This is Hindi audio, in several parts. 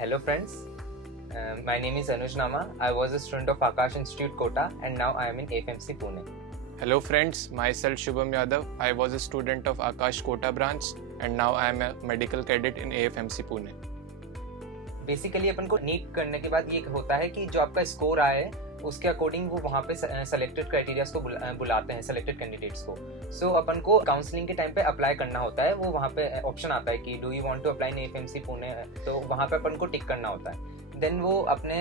Hello friends, my name is Anuj Nama. I was a student of Akash Institute Kota and now I am in AFMC Pune. Hello friends, myself Shubham Yadav. I was a student of Akash Kota branch and now I am a medical cadet in AFMC Pune. Basically अपन को नीट करने के बाद ये होता है कि जो आपका स्कोर आया है उसके अकॉर्डिंग वो वहाँ पे सेलेक्टेड क्राइटेरियाज को बुलाते हैं, सेलेक्टेड कैंडिडेट्स को. सो अपन को काउंसलिंग के टाइम पे अप्लाई करना होता है. वो वहाँ पे ऑप्शन आता है कि do you want to apply in FMC Pune, तो वहाँ पे अपन को टिक करना होता है. देन वो अपने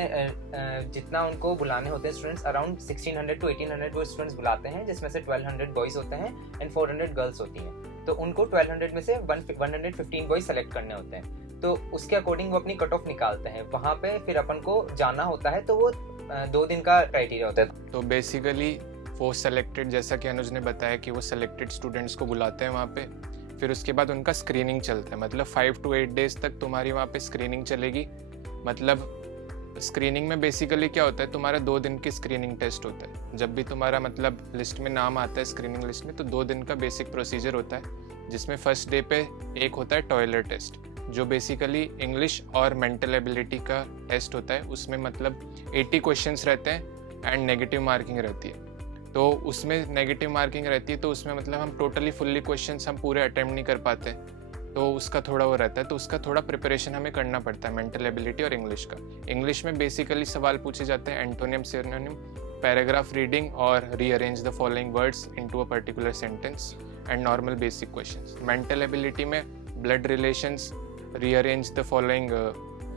जितना उनको बुलाने होते हैं स्टूडेंट्स, अराउंड 1600 to 1800 वो स्टूडेंट्स बुलाते हैं, जिसमें से 1200 बॉयज़ होते हैं एंड 400 गर्ल्स होती हैं. तो उनको 1200 में से 115 बॉयज़ सेलेक्ट करने होते हैं. तो उसके अकॉर्डिंग वो अपनी कट ऑफ निकालते हैं. वहाँ पे फिर अपन को जाना होता है, तो वो 2 दिन का क्राइटेरिया होता है. तो बेसिकली वो सेलेक्टेड, जैसा कि अनुज ने बताया कि वो सेलेक्टेड स्टूडेंट्स को बुलाते हैं वहाँ पे. फिर उसके बाद उनका स्क्रीनिंग चलता है, मतलब 5 to 8 डेज तक तुम्हारी वहाँ पे स्क्रीनिंग चलेगी. मतलब स्क्रीनिंग में बेसिकली क्या होता है, तुम्हारा 2 दिन की स्क्रीनिंग टेस्ट होता है. जब भी तुम्हारा मतलब लिस्ट में नाम आता है स्क्रीनिंग लिस्ट में, तो 2 दिन का बेसिक प्रोसीजर होता है, जिसमें फर्स्ट डे पे एक होता है टॉयलेट टेस्ट, जो बेसिकली इंग्लिश और मेंटल एबिलिटी का टेस्ट होता है. उसमें मतलब 80 क्वेश्चंस रहते हैं एंड नेगेटिव मार्किंग रहती है. तो उसमें नेगेटिव मार्किंग रहती है, तो उसमें मतलब हम टोटली फुल्ली क्वेश्चंस हम पूरे अटेम्प्ट नहीं कर पाते, तो उसका थोड़ा वो रहता है. तो उसका थोड़ा प्रिपरेशन हमें करना पड़ता है, मेंटल एबिलिटी और इंग्लिश का. इंग्लिश में बेसिकली सवाल पूछे जाते हैं एंटोनिम, सिनोनिम, पैराग्राफ रीडिंग और rearrange the following words into a particular sentence and normal basic questions. Mental ability में blood relations, rearrange the following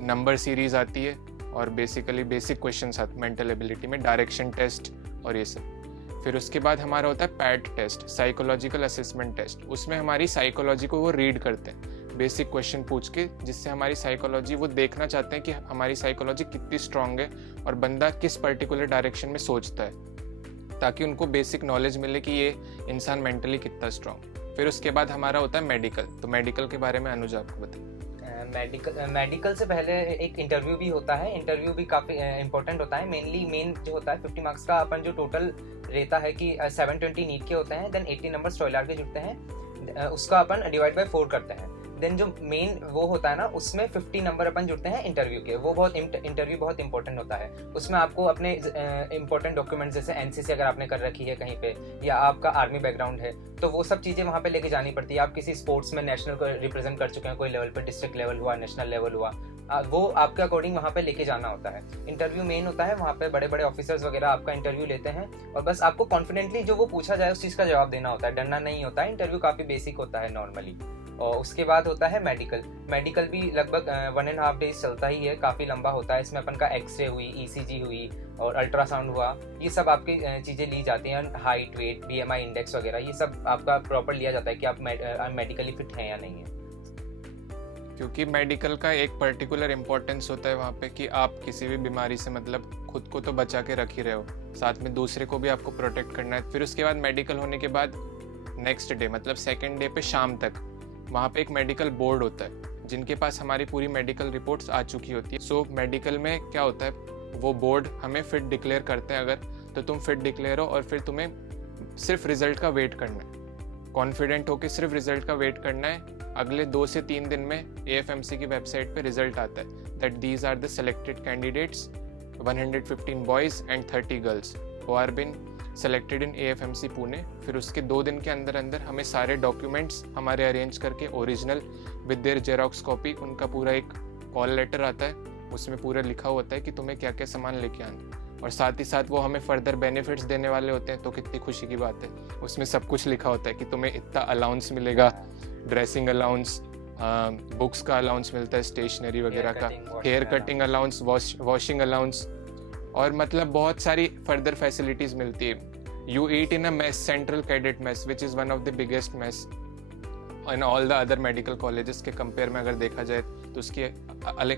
number series आती है, और बेसिकली बेसिक क्वेश्चंस आते हैं मेंटल एबिलिटी में, डायरेक्शन टेस्ट और ये सब. फिर उसके बाद हमारा होता है PAT test, psychological assessment test. उसमें हमारी साइकोलॉजी को वो रीड करते हैं, बेसिक क्वेश्चन पूछ के, जिससे हमारी साइकोलॉजी, वो देखना चाहते हैं कि हमारी साइकोलॉजी कितनी स्ट्रांग है और बंदा किस पर्टिकुलर डायरेक्शन में सोचता है, ताकि उनको बेसिक नॉलेज मिले कि ये इंसान मेंटली कितना स्ट्रांग. फिर उसके बाद हमारा होता है मेडिकल. तो मेडिकल के बारे में अनुज आपको बताइए. मेडिकल से पहले एक इंटरव्यू भी होता है. इंटरव्यू भी काफ़ी इंपॉर्टेंट होता है. मेन जो होता है 50 मार्क्स का अपन जो टोटल रहता है कि 720 नीट के होते हैं, देन 80 नंबर टॉयलेट के जुड़ते हैं, उसका अपन डिवाइड बाय 4 करते हैं. देन जो मेन वो होता है ना, उसमें 50 नंबर अपन जुड़ते हैं इंटरव्यू के. वो इंटरव्यू बहुत इंपॉर्टेंट होता है. उसमें आपको अपने इंपॉर्टेंट डॉक्यूमेंट्स, जैसे एनसीसी अगर आपने कर रखी है कहीं पे, या आपका आर्मी बैकग्राउंड है, तो वो सब चीज़ें वहाँ पे लेके जानी पड़ती है. आप किसी स्पोर्ट्स में नेशनल को रिप्रेजेंट कर चुके हैं, कोई लेवल पे, डिस्ट्रिक्ट लेवल हुआ, नेशनल लेवल हुआ, वो आपके अकॉर्डिंग वहाँ पे लेके जाना होता है. इंटरव्यू मेन होता है, वहाँ पे बड़े बड़े ऑफिसर्स वगैरह आपका इंटरव्यू लेते हैं, और बस आपको कॉन्फिडेंटली जो वो पूछा जाए उस चीज़ का जवाब देना होता है. डरना नहीं होता है. इंटरव्यू काफ़ी बेसिक होता है नॉर्मली. और उसके बाद होता है मेडिकल भी लगभग 1.5 डेज चलता ही है, काफ़ी लंबा होता है. इसमें अपन का एक्सरे हुई, ईसीजी हुई और अल्ट्रासाउंड हुआ, ये सब आपकी चीज़ें ली जाती हैं. हाइट, वेट, बीएमआई इंडेक्स वगैरह, ये सब आपका प्रॉपर लिया जाता है कि आप मेडिकली फिट हैं या नहीं है. क्योंकि मेडिकल का एक पर्टिकुलर इम्पोर्टेंस होता है वहाँ पे कि आप किसी भी बीमारी से मतलब खुद को तो बचा के रख ही रहे हो, साथ में दूसरे को भी आपको प्रोटेक्ट करना है. फिर उसके बाद मेडिकल होने के बाद नेक्स्ट डे, मतलब सेकेंड डे पे शाम तक, वहाँ पे एक मेडिकल बोर्ड होता है, जिनके पास हमारी पूरी मेडिकल रिपोर्ट्स आ चुकी होती है. सो मेडिकल में क्या होता है, वो बोर्ड हमें फिट डिक्लेयर करते हैं अगर, तो तुम फिट डिक्लेयर हो, और फिर तुम्हें सिर्फ रिजल्ट का वेट करना है. कॉन्फिडेंट होकर सिर्फ रिजल्ट का वेट करना है. अगले 2 से 3 दिन में AFMC की वेबसाइट पे रिजल्ट आता है that these are the selected candidates, 115 boys and 30 girls who are been selected in AFMC Pune. फिर उसके 2 दिन के अंदर अंदर हमें सारे डॉक्यूमेंट्स हमारे अरेंज करके, original with their xerox copy, उनका पूरा एक कॉल लेटर आता है, उसमें पूरा लिखा होता है कि तुम्हें क्या क्या सामान लेके आना, और साथ ही साथ वो हमें फर्दर बेनिफिट्स देने वाले होते हैं. तो कितनी खुशी की बात है. उसमें सब कुछ लिखा होता है कि तुम्हें इतना अलाउंस मिलेगा, ड्रेसिंग अलाउंस, बुक्स का अलाउंस मिलता है, स्टेशनरी वगैरह का, hair cutting allowance, washing allowance, और मतलब बहुत सारी फर्दर फैसिलिटीज़ मिलती है. You eat in a mess, central cadet mess, which is one of the biggest mess in all the other medical colleges के कंपेयर में अगर देखा जाए, तो उसकी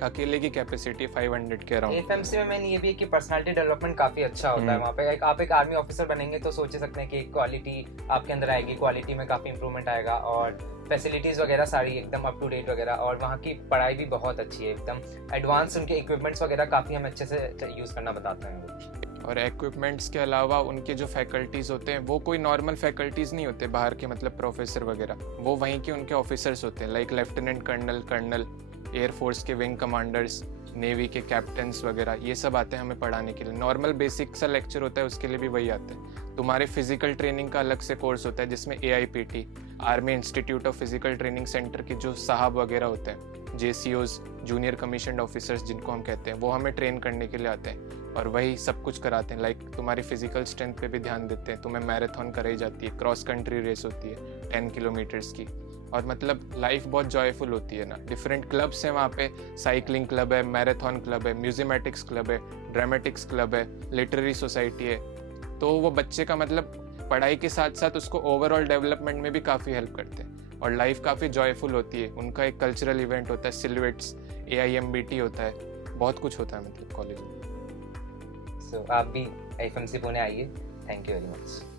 अकेले की कैपेसिटी 500 के अराउंड. एफएमसी में मेन ये भी है कि पर्सनालिटी डेवलपमेंट काफी अच्छा होता है. वहाँ पे आप एक आर्मी ऑफिसर बनेंगे तो सोच सकते हैं कि क्वालिटी आपके अंदर आएगी, क्वालिटी में काफी इंप्रूवमेंट आएगा, और फैसिलिटीज वगैरह सारी एकदम अप टू डेट वगैरह, और वहाँ की पढ़ाई भी बहुत अच्छी है, एकदम एडवांस. उनके इक्विपमेंट्स वगैरह काफी हम अच्छे से यूज करना बताते हैं वो. और इक्विपमेंट्स के अलावा उनके जो फैकल्टीज़ होते हैं वो कोई नॉर्मल फैकल्टीज़ नहीं होते बाहर के, मतलब प्रोफेसर वगैरह, वो वहीं के उनके ऑफिसर्स होते हैं, लाइक लेफ्टिनेंट कर्नल, एयरफोर्स के विंग कमांडर्स, नेवी के कैप्टन्स वगैरह, ये सब आते हैं हमें पढ़ाने के लिए। नॉर्मल बेसिक सा लेक्चर होता है, उसके लिए भी वही आते हैं। तुम्हारे फिजिकल ट्रेनिंग का अलग से कोर्स होता है जिसमें AIPT, army institute of physical training centre के जो साहब वगैरह होते हैं, JCOs, जूनियर कमीशन्ड ऑफिसर्स जिनको हम कहते हैं, वो हमें ट्रेन करने के लिए आते हैं और वही सब कुछ कराते हैं। लाइक तुम्हारी फिजिकल स्ट्रेंथ पे भी ध्यान देते हैं, तुम्हें मैराथन कराई जाती है, क्रॉस कंट्री रेस होती है 10 किलोमीटर्स की, और मतलब लाइफ बहुत जॉयफुल होती है ना। डिफरेंट क्लब्स हैं वहाँ पे, साइकिलिंग क्लब है, मैराथन क्लब है, म्यूजिमेटिक्स क्लब है, ड्रामेटिक्स क्लब है, लिटरेरी सोसाइटी है। तो वो बच्चे का मतलब पढ़ाई के साथ साथ उसको ओवरऑल डेवलपमेंट में भी काफ़ी हेल्प करते हैं और लाइफ काफ़ी जॉयफुल होती है। उनका एक कल्चरल इवेंट होता है, सिलवेट्स, AIMBT होता है, बहुत कुछ होता है मतलब कॉलेज में। सो आप भी FMC पुणे आइए। Thank you very much.